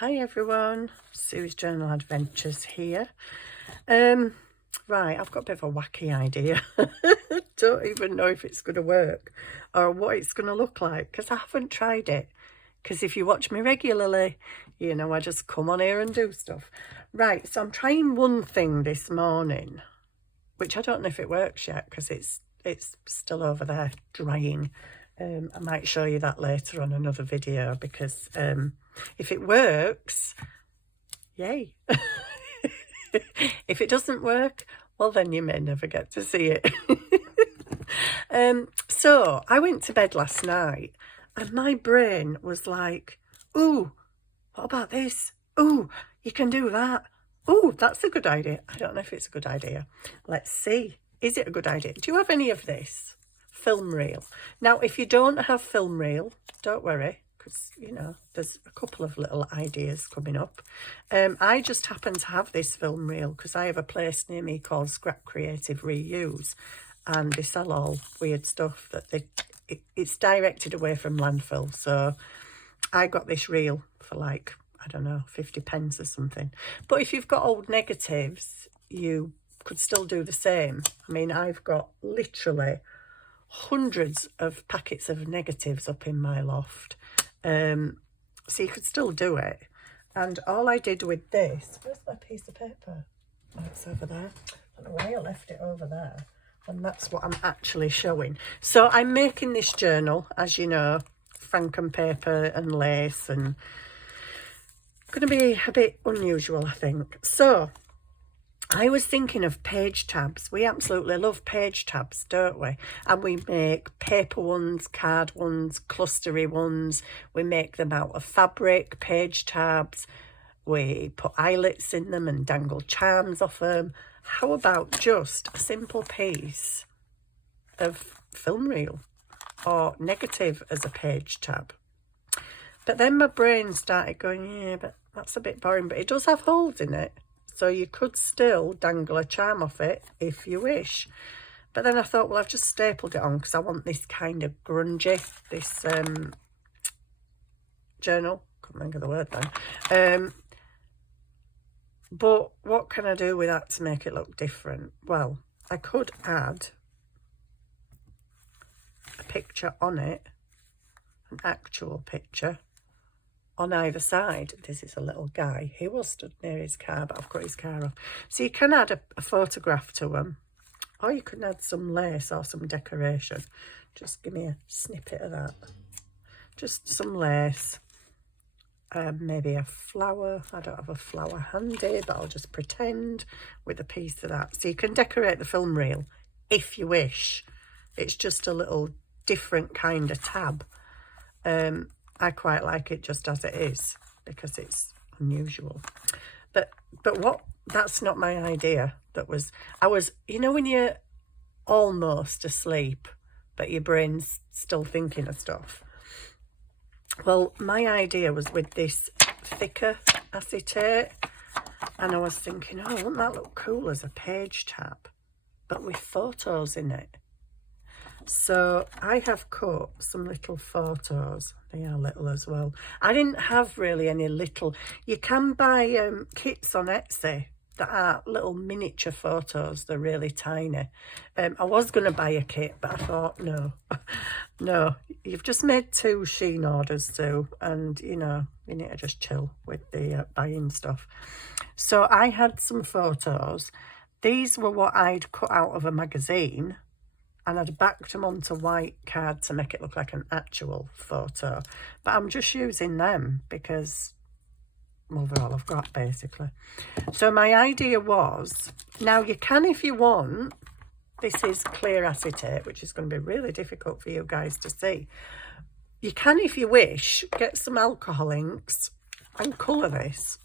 Hi everyone, Sue's Journal Adventures here. Right, I've got a bit of a wacky idea. Don't even know if it's going to work or what it's going to look like because I haven't tried it. Because if you watch me regularly, you know I just come on here and do stuff. Right, so I'm trying one thing this morning, which I don't know if it works yet because it's still over there drying. I might show you that later on another video because if it works, yay. If it doesn't work, well then you may never get to see it. So I went to bed last night and my brain was like, ooh, what about this? Ooh, you can do that. Ooh, that's a good idea. I don't know if it's a good idea. Let's see. Is it a good idea? Do you have any of this? Film reel. Now, if you don't have film reel, don't worry, because, you know, there's a couple of little ideas coming up. I just happen to have this film reel because I have a place near me called Scrap Creative Reuse, and they sell all weird stuff that it's directed away from landfill. So I got this reel for like, I don't know, 50 pence or something. But if you've got old negatives, you could still do the same. I mean, I've got literally hundreds of packets of negatives up in my loft, so you could still do it. And all I did with this, where's my piece of paper? Oh, it's over there. I don't know why I left it over there, and that's what I'm actually showing. So I'm making this journal, as you know, Franken paper and lace, and going to be a bit unusual, I think. So I was thinking of page tabs. We absolutely love page tabs, don't we? And we make paper ones, card ones, clustery ones. We make them out of fabric, page tabs. We put eyelets in them and dangle charms off them. How about just a simple piece of film reel or negative as a page tab? But then my brain started going, yeah, but that's a bit boring. But it does have holes in it. So you could still dangle a charm off it if you wish. But then I thought, well, I've just stapled it on because I want this kind of grungy, this journal. Couldn't think of the word then. But what can I do with that to make it look different? Well, I could add a picture on it, an actual picture, on either side. This is a little guy. He was stood near his car, but I've got his car off. So you can add a photograph to them, or you can add some lace or some decoration. Just give me a snippet of that. Just some lace, maybe a flower. I don't have a flower handy, but I'll just pretend with a piece of that. So you can decorate the film reel if you wish. It's just a little different kind of tab. I quite like it just as it is because it's unusual. But what, that's not my idea. You know when you're almost asleep but your brain's still thinking of stuff? Well, my idea was with this thicker acetate, and I was thinking, oh, wouldn't that look cool as a page tab, but with photos in it? So I have cut some little photos. They are little as well. I didn't have really any little. You can buy kits on Etsy that are little miniature photos. They're really tiny. I was going to buy a kit, but I thought, no. No, you've just made 2 Shein orders, Sue, and, you know, you need to just chill with the buying stuff. So I had some photos. These were what I'd cut out of a magazine, and I'd backed them onto white card to make it look like an actual photo. But I'm just using them because, well, they're all I've got, basically. So my idea was, now you can, if you want, this is clear acetate, which is going to be really difficult for you guys to see. You can, if you wish, get some alcohol inks and colour this.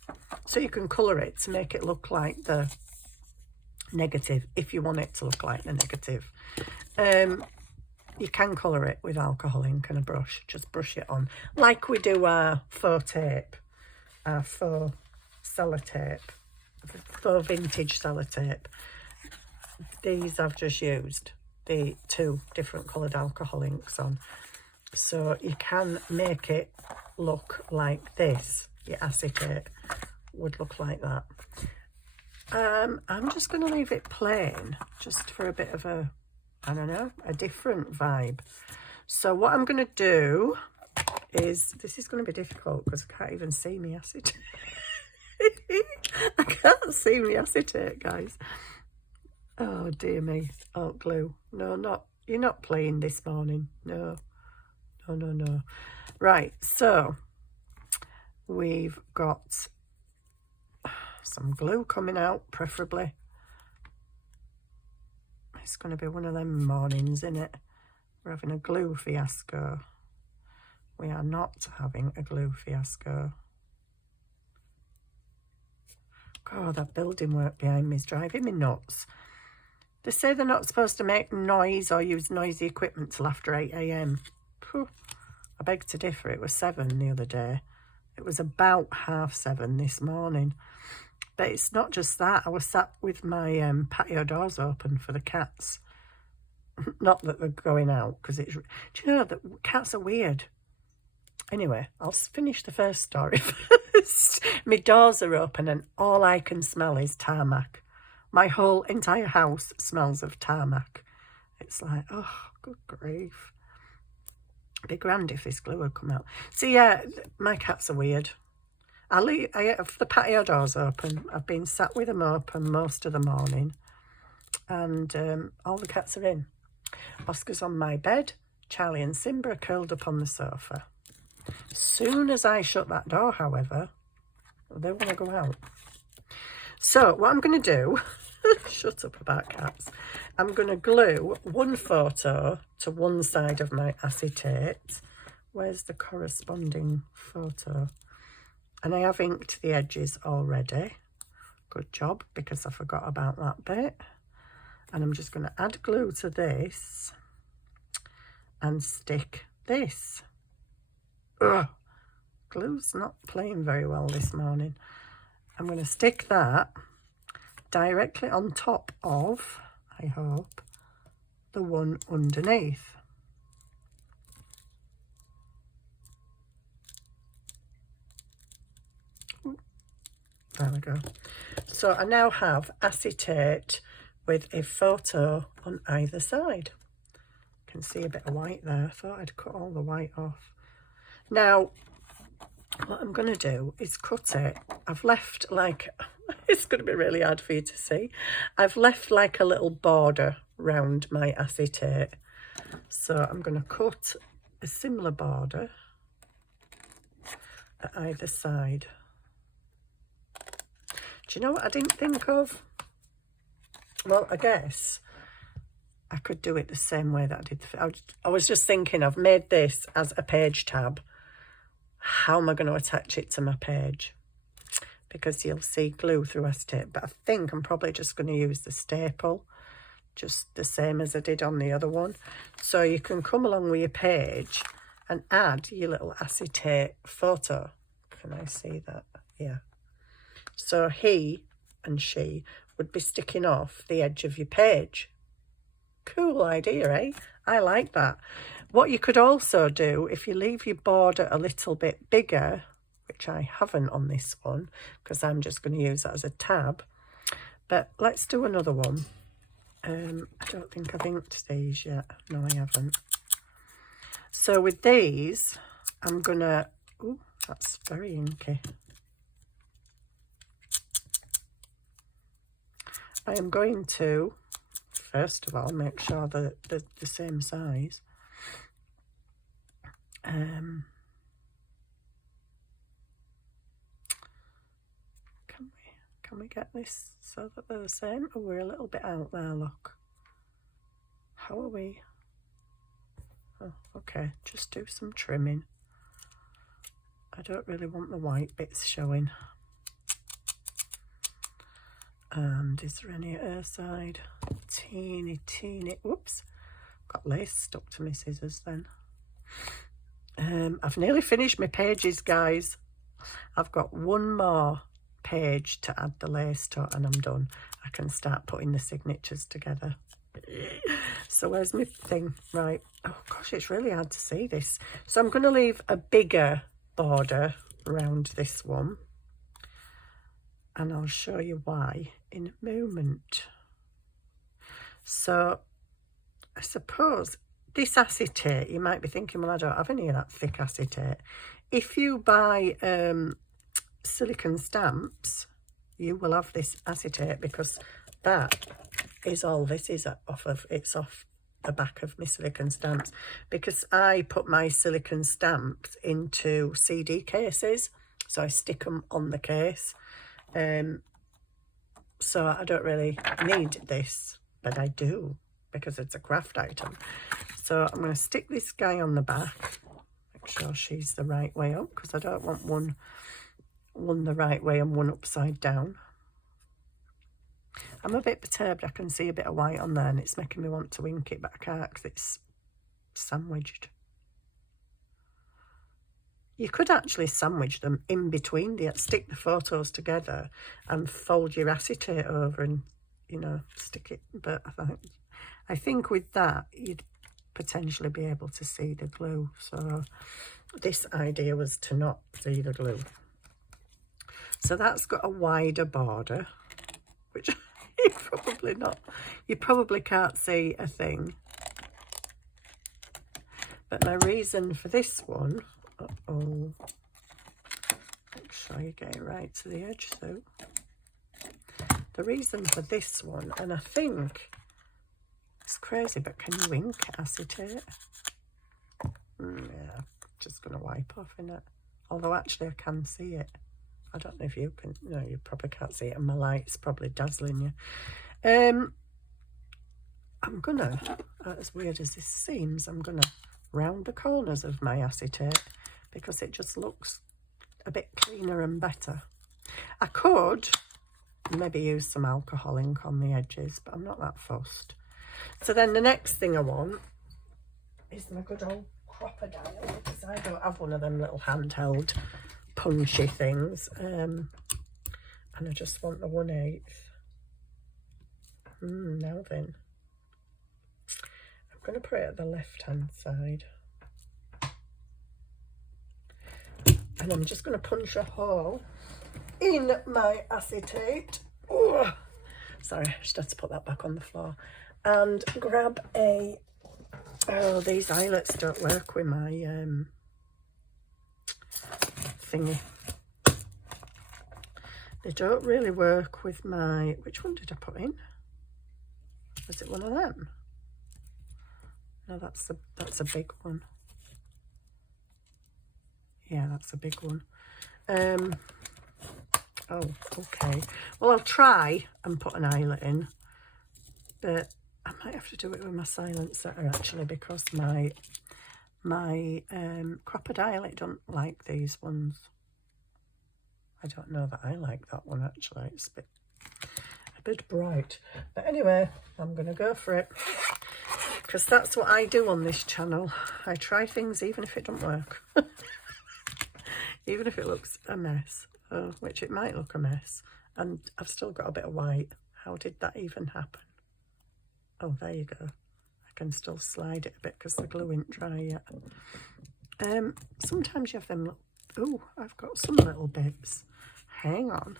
So you can colour it to make it look like the negative, if you want it to look like the negative. You can colour it with alcohol ink and a brush. Just brush it on like we do our faux tape, our faux sellotape, faux vintage sellotape. These I've just used the 2 different coloured alcohol inks on, so you can make it look like this. your acetate would look like that. I'm just going to leave it plain, just for a bit of a, I don't know, a different vibe. So what I'm going to do is, this is going to be difficult because I can't even see me acetate. I can't see me acetate, guys. Oh dear me. Oh, glue. No, not, you're not playing this morning. No, no, no, no. Right, so we've got some glue coming out, preferably. It's going to be one of them mornings, isn't it? We're having a glue fiasco. We are not having a glue fiasco. God, that building work behind me is driving me nuts. They say they're not supposed to make noise or use noisy equipment till after 8 AM. Phew, I beg to differ. It was 7 the other day. It was about 7:30 this morning. But it's not just that. I was sat with my patio doors open for the cats. Not that they're going out, because it's... Do you know that cats are weird? Anyway, I'll finish the first story first. My doors are open and all I can smell is tarmac. My whole entire house smells of tarmac. It's like, oh, good grief. It'd be grand if this glue would come out. So yeah, my cats are weird. I have the patio doors open. I've been sat with them open most of the morning. And all the cats are in. Oscar's on my bed. Charlie and Simba are curled up on the sofa. As soon as I shut that door, however, they want to go out. So what I'm going to do, shut up about cats, I'm going to glue one photo to one side of my acetate. Where's the corresponding photo? And I have inked the edges already. Good job, because I forgot about that bit. And I'm just going to add glue to this and stick this. Ugh, glue's not playing very well this morning. I'm going to stick that directly on top of, I hope, the one underneath. Ooh, there we go. So I now have acetate with a photo on either side. You can see a bit of white there. I thought I'd cut all the white off. Now, what I'm going to do is cut it. I've left like, it's going to be really hard for you to see. I've left like a little border round my acetate. So I'm going to cut a similar border at either side. Do you know what I didn't think of? Well, I guess I could do it the same way that I did. I was just thinking, I've made this as a page tab. How am I going to attach it to my page? Because you'll see glue through acetate. But I think I'm probably just going to use the staple, just the same as I did on the other one. So you can come along with your page and add your little acetate photo. Can I see that? Yeah. So he and she would be sticking off the edge of your page. Cool idea, eh? I like that. What you could also do, if you leave your border a little bit bigger, which I haven't on this one, because I'm just going to use that as a tab, but let's do another one. I don't think I've inked these yet. No, I haven't. So with these, I'm going to... Oh, that's very inky. I am going to, first of all, make sure that they're the same size. Can we get this so that they're the same? Oh, we're a little bit out there, look. How are we? Oh, okay, just do some trimming. I don't really want the white bits showing. And is there any at her side? Teeny, whoops. Got lace stuck to my scissors then. I've nearly finished my pages, guys. I've got one more page to add the lace to and I'm done. I can start putting the signatures together. So where's my thing? Right. Oh gosh, it's really hard to see this. So I'm going to leave a bigger border around this one, and I'll show you why in a moment. So I suppose this acetate, you might be thinking, well, I don't have any of that thick acetate. If you buy silicone stamps, you will have this acetate, because that is all this is off of. It's off the back of my silicone stamps, because I put my silicone stamps into CD cases, so I stick them on the case. So I don't really need this, but I do, because it's a craft item. So I'm going to stick this guy on the back, make sure she's the right way up, because I don't want one the right way and one upside down. I'm a bit perturbed. I can see a bit of white on there and it's making me want to ink it, but I can't because it's sandwiched. You could actually sandwich them in between, stick the photos together and fold your acetate over and, you know, stick it. But I think with that, you'd potentially be able to see the glue. So this idea was to not see the glue. So that's got a wider border, which you probably can't see a thing. But my reason for this one, make sure you get it right to the edge, so the reason for this one, and I think it's crazy, but can you ink acetate? Yeah, just gonna wipe off in it. Although actually I can see it. I don't know if you can. No, you probably can't see it, and my light's probably dazzling you. I'm gonna, as weird as this seems, I'm gonna round the corners of my acetate, because it just looks a bit cleaner and better. I could maybe use some alcohol ink on the edges, but I'm not that fussed. So then the next thing I want is my good old crocodile, because I don't have one of them little handheld punchy things, and I just want the 1/8. Now then, I'm going to put it at the left hand side, and I'm just going to punch a hole in my acetate. Oh, sorry, I just had to put that back on the floor, and grab a, these eyelets don't work with my thingy. They don't really work with my, which one did I put in? Was it one of them? No, that's a big one. Yeah, that's a big one. Oh, okay. Well, I'll try and put an eyelet in, but I might have to do it with my silent setter actually, because my crocodile, it don't like these ones. I don't know that I like that one actually. It's a bit bright. But anyway, I'm going to go for it, because that's what I do on this channel. I try things even if it don't work. Even if it looks a mess, which it might look a mess. And I've still got a bit of white. How did that even happen? Oh, there you go. I can still slide it a bit because the glue isn't dry yet. Sometimes you have them little, oh, I've got some little bits. Hang on.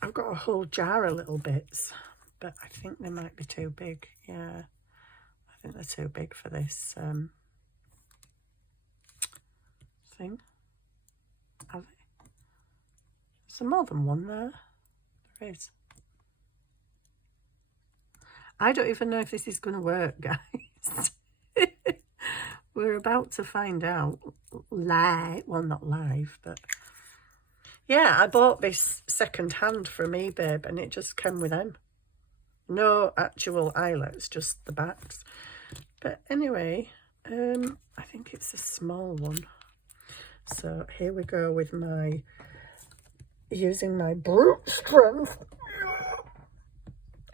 I've got a whole jar of little bits, but I think they might be too big. Yeah, I think they're too big for this thing. Are they? Is there more than one there? There is. I don't even know if this is going to work, guys. We're about to find out live. Well, not live, but yeah, I bought this second hand from eBay, and it just came with them. No actual eyelets, just the backs. But anyway, I think it's a small one. So here we go with my, using my brute strength.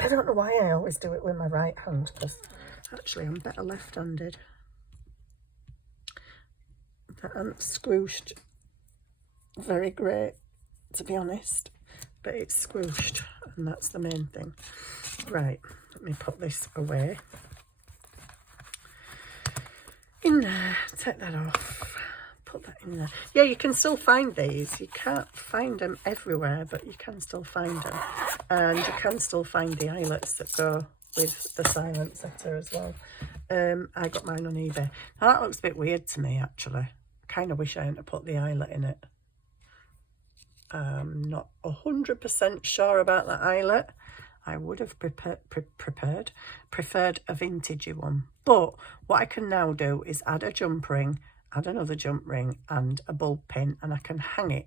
I don't know why I always do it with my right hand, because actually I'm better left-handed. That ain't squooshed very great, to be honest, but it's squooshed, and that's the main thing. Right, let me put this away. In there, take that off, put that in there. Yeah, you can still find these. You can't find them everywhere, but you can still find them. And you can still find the eyelets that go with the silent setter as well. I got mine on eBay. Now that looks a bit weird to me, actually. I kind of wish I hadn't put the eyelet in it. I'm not 100% sure about the eyelet. I would have preferred a vintagey one. But what I can now do is add a jump ring, add another jump ring and a bulb pin, and I can hang it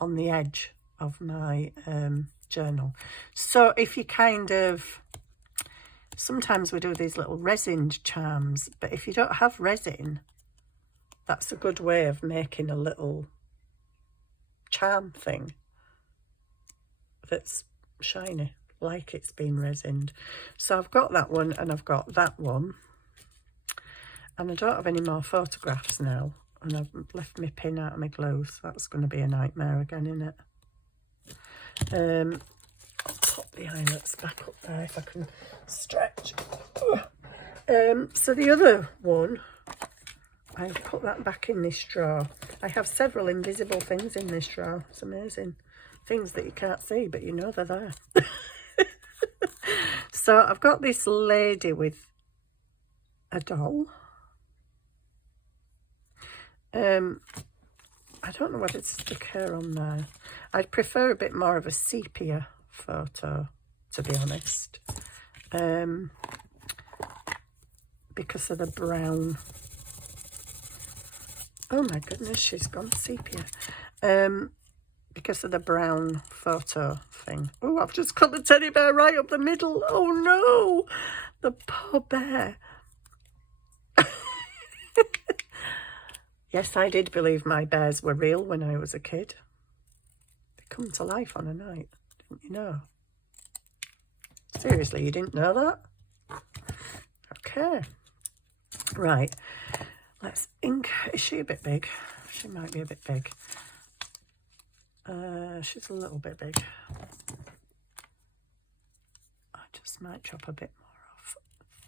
on the edge of my journal. So if you kind of, sometimes we do these little resined charms, but if you don't have resin, that's a good way of making a little charm thing that's shiny, like it's been resined. So I've got that one and I've got that one, and I don't have any more photographs now, and I've left my pin out of my glue, so that's going to be a nightmare again, isn't it? I'll pop the eyelets back up there if I can stretch. So the other one, I put that back in this drawer. I have several invisible things in this drawer. It's amazing. Things that you can't see, but you know they're there. So I've got this lady with a doll. I don't know whether to stick her on there. I'd prefer a bit more of a sepia photo, to be honest, because of the brown. Oh my goodness, she's gone sepia. Because of the brown photo thing. Oh, I've just cut the teddy bear right up the middle. Oh no, the poor bear. Yes, I did believe my bears were real when I was a kid. They come to life on a night, didn't you know? Seriously, you didn't know that? Okay. Right. Let's ink. Is she a bit big? She might be a bit big. She's a little bit big. I just might chop a bit more off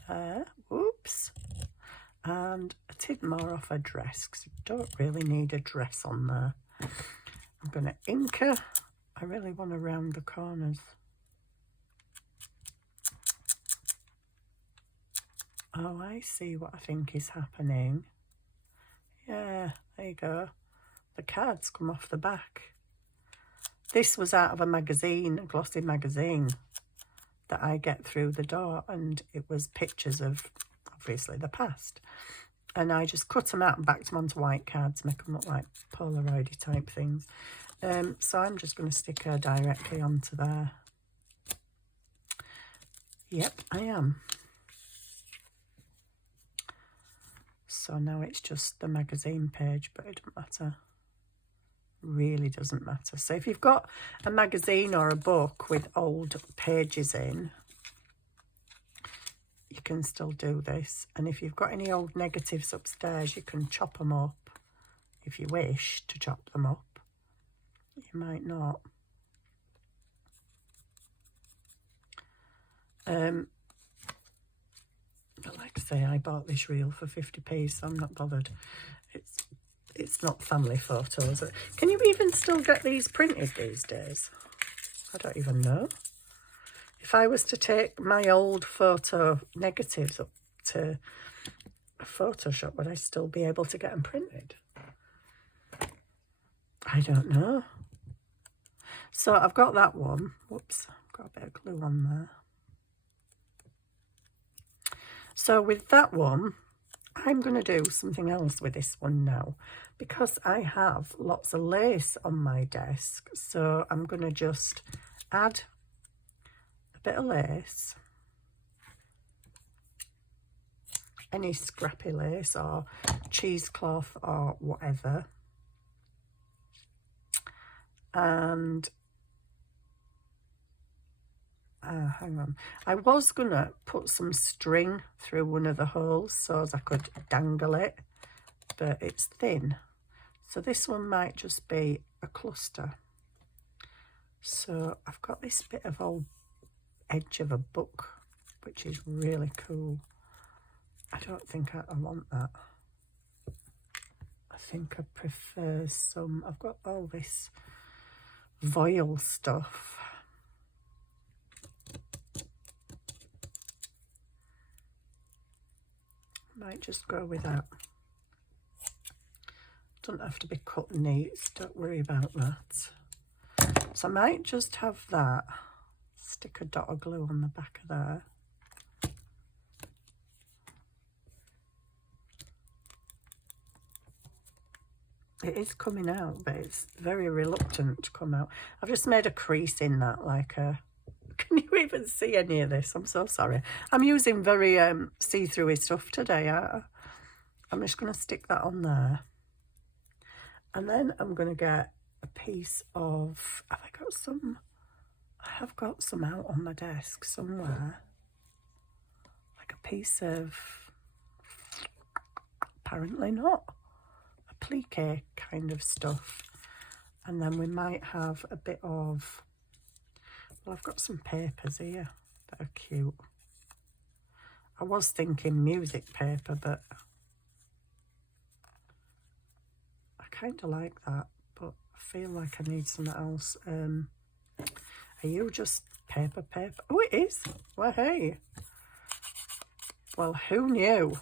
there. Whoops. And a tid more off a dress, because you don't really need a dress on there. I'm going to ink her. I really want to round the corners. Oh, I see what I think is happening. Yeah, there you go. The cards come off the back. This was out of a magazine, a glossy magazine that I get through the door, and it was pictures of, obviously, the past. And I just cut them out and backed them onto white cards, make them look like Polaroid type things. So I'm just going to stick her directly onto there. Yep, I am. So now it's just the magazine page, but it doesn't matter. Really doesn't matter. So if you've got a magazine or a book with old pages in, you can still do this. And if you've got any old negatives upstairs, you can chop them up if you wish to chop them up. You might not. But like I say, I bought this reel for 50p, so I'm not bothered. It's not family photos. Can you even still get these printed these days? I don't even know. If I was to take my old photo negatives up to a Photoshop, would I still be able to get them printed? I don't know. So I've got that one. Whoops, I've got a bit of glue on there. So with that one, I'm going to do something else with this one now, because I have lots of lace on my desk. So I'm going to just add a bit of lace, any scrappy lace or cheesecloth or whatever, and hang on, I was gonna put some string through one of the holes so as I could dangle it, but it's thin, so this one might just be a cluster. So I've got this bit of old edge of a book, which is really cool. I don't think I want that. I think I prefer some, I've got all this voile stuff. Might just go with that. Doesn't have to be cut neat, don't worry about that. So I might just have that, stick a dot of glue on the back of there. It is coming out, but it's very reluctant to come out. I've just made a crease in that, like a... Can you even see any of this? I'm so sorry. I'm using very see-through stuff today. I'm just going to stick that on there. And then I'm going to get a piece of... Have I got some? I have got some out on my desk somewhere. Like a piece of... Apparently not. Applique kind of stuff, and then we might have a bit of, well, I've got some papers here that are cute. I was thinking music paper, but I kind of like that, but I feel like I need something else. Are you just paper? Oh, it is. Well, hey, well, who knew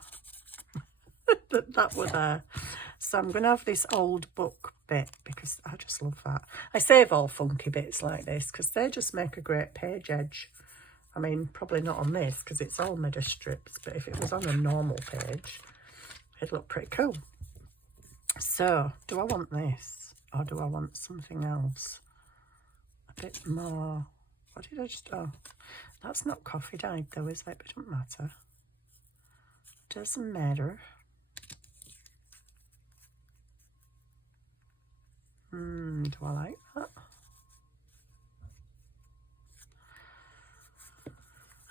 that were there? So I'm going to have this old book bit because I just love that. I save all funky bits like this because they just make a great page edge. I mean, probably not on this because it's all made of strips, but if it was on a normal page, it'd look pretty cool. So, do I want this or do I want something else? A bit more. What did I just... Oh, that's not coffee dyed though, is it? But it doesn't matter. Doesn't matter. Do I like that?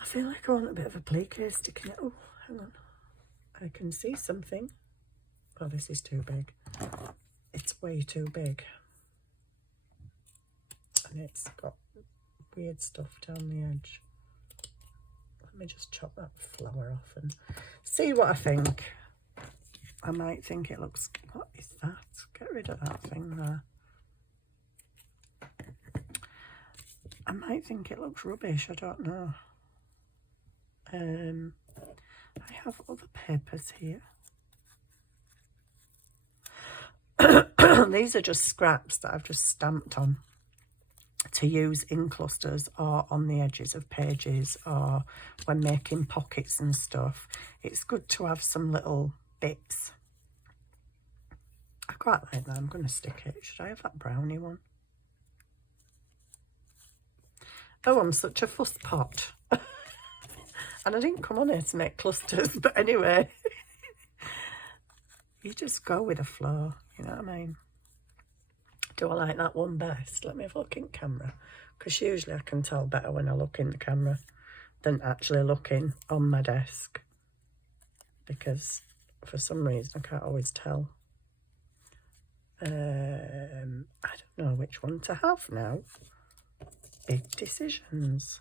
I feel like I want a bit of a applique sticking it. Oh, hang on. I can see something. Oh, this is too big. It's way too big. And it's got weird stuff down the edge. Let me just chop that flower off and see what I think. I might think it looks... What is that? Get rid of that thing there. I might think it looks rubbish, I don't know. I have other papers here. These are just scraps that I've just stamped on to use in clusters or on the edges of pages or when making pockets and stuff. It's good to have some little bits. I quite like that. I'm going to stick it. Should I have that brownie one? Oh, I'm such a fuss pot. And I didn't come on here to make clusters, but anyway. You just go with the flow, you know what I mean? Do I like that one best? Let me have a look in camera. Because usually I can tell better when I look in the camera than actually looking on my desk. Because for some reason I can't always tell. I don't know which one to have now. Big decisions.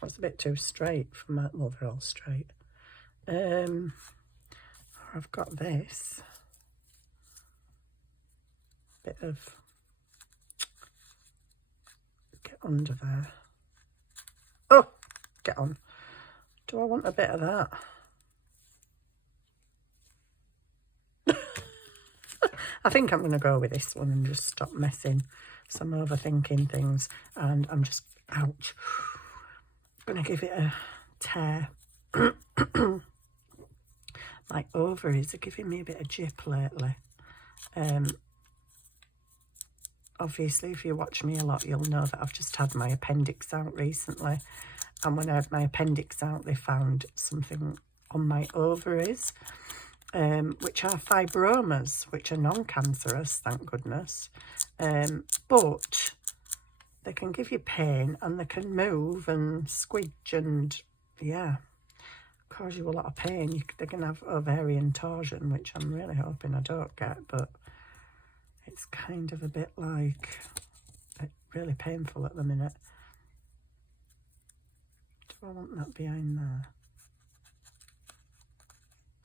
That's a bit too straight for my... Well, they're all straight. I've got this. Bit of... Get under there. Oh! Get on. Do I want a bit of that? I think I'm going to go with this one and just stop messing. So I'm overthinking things and I'm just, ouch. I'm going to give it a tear. My ovaries are giving me a bit of jip lately. Obviously, if you watch me a lot, you'll know that I've just had my appendix out recently. And when I had my appendix out, they found something on my ovaries. Which are fibromas, which are non-cancerous, thank goodness. But they can give you pain and they can move and squidge and, yeah, cause you a lot of pain. They can have ovarian torsion, which I'm really hoping I don't get, but it's kind of a bit like, really painful at the minute. Do I want that behind there?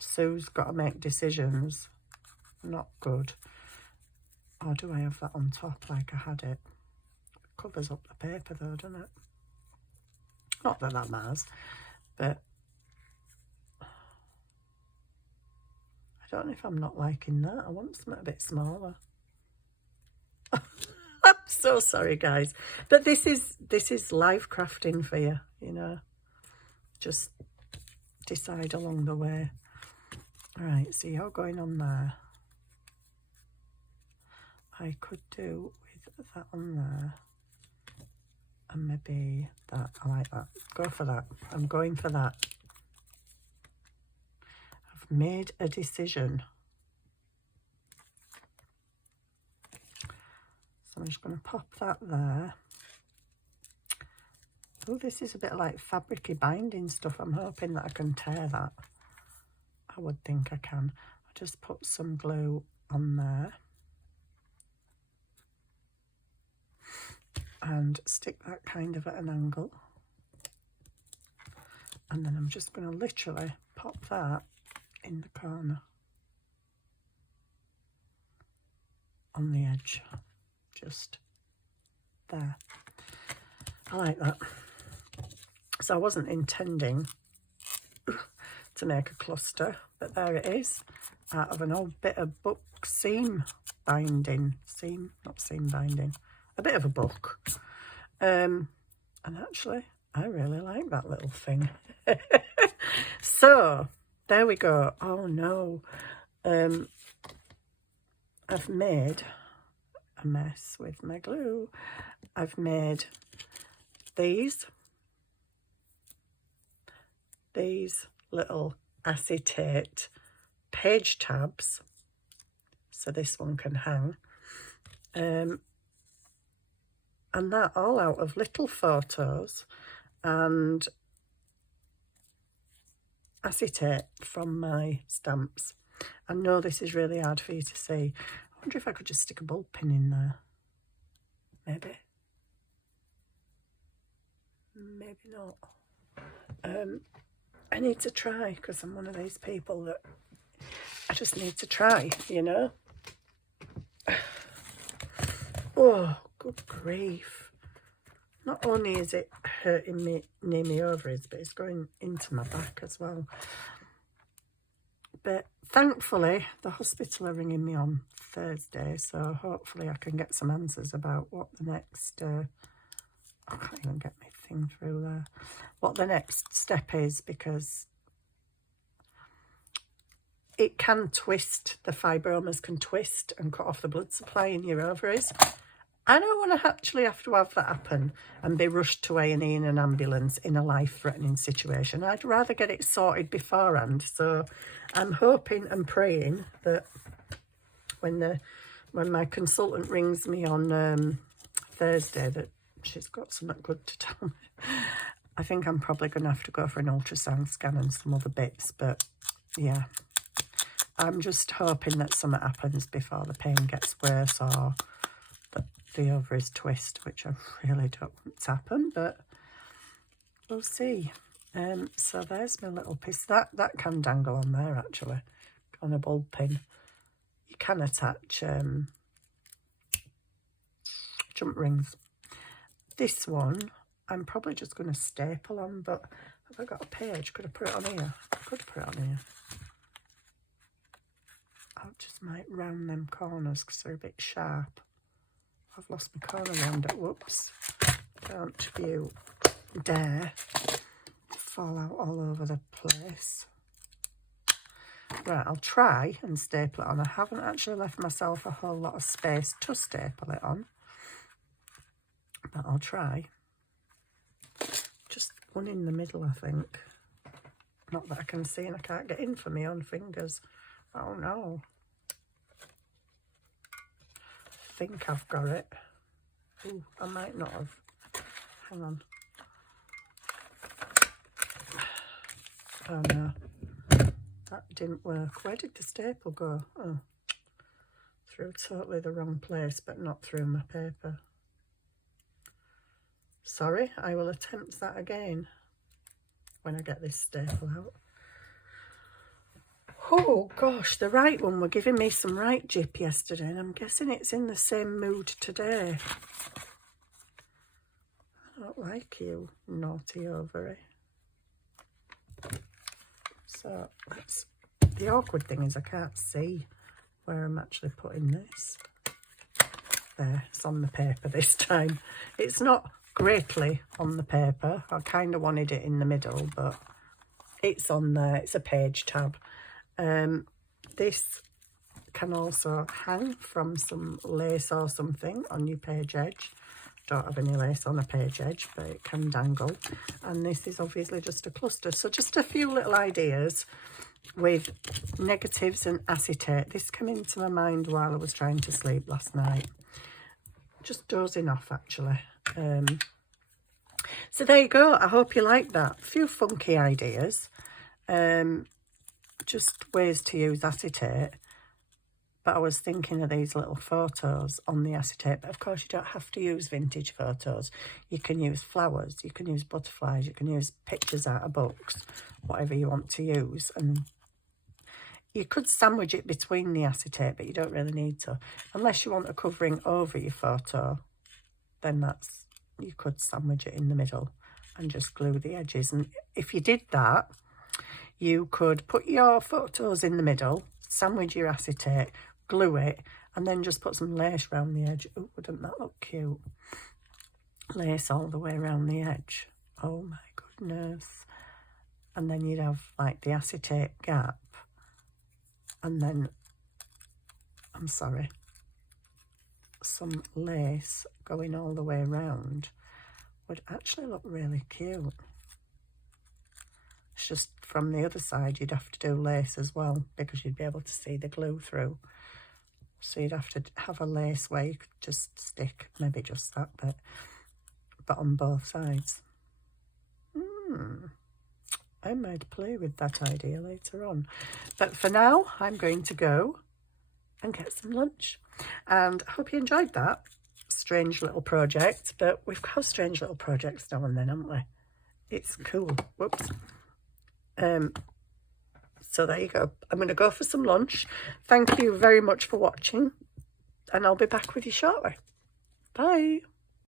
Sue's got to make decisions. Not good. Or do I have that on top like I had it? Covers up the paper though, doesn't it? Not that that matters, but I don't know if I'm not liking that. I want something a bit smaller. I'm so sorry, guys, but this is life crafting for you, you know. Just decide along the way. All right, so you're going on there. I could do with that on there, and maybe that. I like that. Go for that. I'm going for that. I've made a decision. So I'm just going to pop that there. Oh, this is a bit like fabricy binding stuff. I'm hoping that I can tear that. I would think I can. I'll just put some glue on there. And stick that kind of at an angle. And then I'm just going to literally pop that in the corner. On the edge. Just there. I like that. So I wasn't intending to make a cluster, but there it is, out of an old bit of book seam binding. Seam, not seam binding. A bit of a book. And actually, I really like that little thing. So, there we go. Oh no. I've made a mess with my glue. I've made these little acetate page tabs, so this one can hang, and that all out of little photos and acetate from my stamps. I know this is really hard for you to see. I wonder if I could just stick a bulb pin in there. Maybe not. I need to try, because I'm one of these people that I just need to try, you know. Oh, good grief. Not only is it hurting me near my ovaries, but it's going into my back as well. But thankfully, the hospital are ringing me on Thursday, so hopefully I can get some answers about what the next... I can't even get my thing through there. What the next step is, because it can twist, the fibromas can twist and cut off the blood supply in your ovaries. I don't want to actually have to have that happen and be rushed to A&E in an ambulance in a life-threatening situation. I'd rather get it sorted beforehand. So I'm hoping and praying that when my consultant rings me on Thursday, that she's got something good to tell me. I think I'm probably going to have to go for an ultrasound scan and some other bits, but yeah. I'm just hoping that something happens before the pain gets worse, or that the ovaries twist, which I really don't want to happen, but we'll see. So there's my little piece. That can dangle on there, actually, on a bulb pin. You can attach jump rings. This one, I'm probably just going to staple on, but have I got a page? Could I put it on here? I could put it on here. I just might round them corners because they're a bit sharp. I've lost my corner round it. Whoops. Don't you dare fall out all over the place. Right, I'll try and staple it on. I haven't actually left myself a whole lot of space to staple it on, but I'll try. Just one in the middle, I think. Not that I can see, and I can't get in for my own fingers. Oh no. I think I've got it. Ooh, I might not have. Hang on. Oh no. That didn't work. Where did the staple go? Oh. Through totally the wrong place, but not through my paper. Sorry, I will attempt that again when I get this staple out. Oh gosh, the right one were giving me some right jip yesterday, and I'm guessing it's in the same mood today. I don't like you, naughty ovary. So that's the awkward thing, is I can't see where I'm actually putting this. There, it's on the paper this time. It's not greatly on the paper. I kind of wanted it in the middle, but it's on there. It's a page tab. This can also hang from some lace or something on your page edge. Don't have any lace on a page edge, but it can dangle. And this is obviously just a cluster. So just a few little ideas with negatives and acetate. This came into my mind while I was trying to sleep last night. Just dozing off, actually. So there you go. I hope you like that. A few funky ideas. Just ways to use acetate. But I was thinking of these little photos on the acetate. But of course, you don't have to use vintage photos. You can use flowers, you can use butterflies, you can use pictures out of books, whatever you want to use. And you could sandwich it between the acetate, but you don't really need to. Unless you want a covering over your photo, then you could sandwich it in the middle and just glue the edges. And if you did that, you could put your photos in the middle, sandwich your acetate, glue it, and then just put some lace around the edge. Oh, wouldn't that look cute? Lace all the way around the edge. Oh my goodness. And then you'd have like the acetate gap. And then, I'm sorry, some lace going all the way around would actually look really cute. It's just from the other side you'd have to do lace as well, because you'd be able to see the glue through. So you'd have to have a lace where you could just stick maybe just that bit, but on both sides. I might play with that idea later on. But for now, I'm going to go and get some lunch. And I hope you enjoyed that strange little project. But we've got strange little projects now and then, haven't we? It's cool. Whoops. So there you go. I'm going to go for some lunch. Thank you very much for watching. And I'll be back with you shortly. Bye.